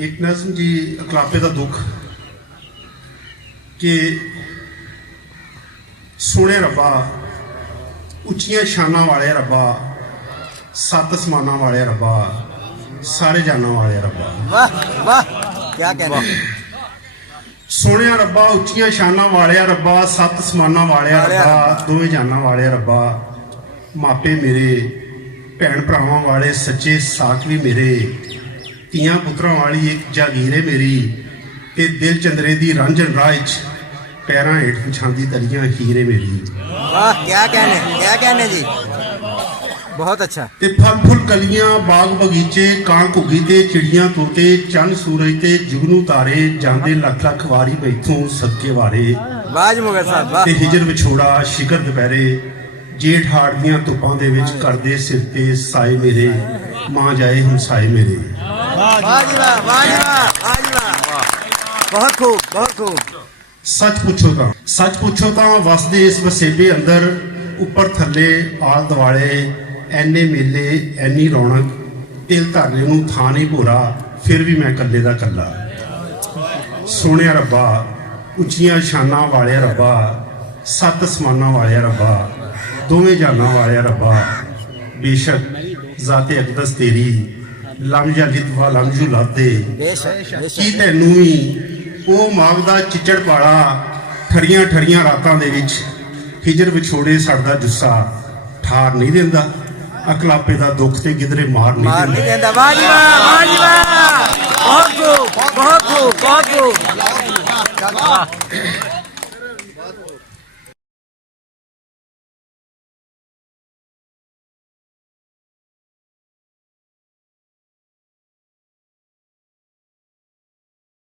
एक नज़म जी अकलापे का दुख कि सोने रब्बा उच्चियां शाना वाले रब्बा सत्त समाना वाले रब्बा सारे जाना वाले रब्बा। वाह वाह क्या कहना। सोने रब्बा उच्चियां शाना वाले रब्बा सत्त समाना वाले रब्बा दोवें जाना वाले रब्बा। मापे मेरे भैन भरावां वाले सच्चे साथ भी मेरे तियां पुत्रां वाली एक जागीरे मेरी ते दिल चंदरे दी रांझन राज पैरां हेठ विछांदी तलियां हीरे मेरी। वाह क्या कहने जी, बहुत अच्छा। ते फल फुल कलियां बाग बगीचे कां घुगी ते चिड़ियां तोते चंद सूरज ते जुगनू तारे जांदे लख लख वारी बैठों सदके वारे। बाज मुगल साहब वाह। ते हिजर विछोड़ा शिखर दुपहरे जेठ हाड़ दियां धुप्पां दे विच करदे सिर ते साए मेरे मां जाए हुण साए मेरे। वाह जी वाह, वाह जी वाह, वाह जी वाह, बहुत खूब बहुत खूब। सच पुछो तां वसदे इस वसेबे अंदर उपर थल्ले आल दुआले ਐਨੇ ਮੇਲੇ ਐਨੀ ਰੌਣਕ ਦਿਲ ਧਰਨੇ ਨੂੰ ਥਾਂ ਨਹੀਂ ਭੋਰਾ ਫਿਰ ਵੀ ਮੈਂ ਕੱਲੇ ਦਾ ਕੱਲਾ। ਸੋਹਣਿਆ ਰੱਬਾ ਉੱਚੀਆਂ ਸ਼ਾਨਾਂ ਵਾਲਿਆ ਰੱਬਾ ਸੱਤ ਸਮਾਨਾਂ ਵਾਲਿਆ ਰੱਬਾ ਦੋਵੇਂ ਜਾਨਾਂ ਵਾਲਿਆ ਰੱਬਾ। ਬੇਸ਼ੱਕ ਜ਼ਾਤੇ ਅਕਦਸ ਤੇਰੀ ਲਮਜਾ ਲਿਤਵਾ ਲਮਜੂ ਲਾਦੇ ਕੀ ਤੈਨੂੰ ਵੀ ਉਹ ਮਾਗਦਾ ਚਿੱਚੜ ਪਾਲਾ ਠੜੀਆਂ ਠੜੀਆਂ ਰਾਤਾਂ ਦੇ ਵਿੱਚ ਹਿਜਰ ਵਿਛੋੜੇ ਸੜਦਾ ਜੁੱਸਾ ਠਾਰ ਨਹੀਂ ਦਿੰਦਾ अकलापे का दुख ते किधरे मार नहीं देंदा। वाह जी वाह, वाह जी वाह, बहुत खूब बहुत खूब बहुत खूब।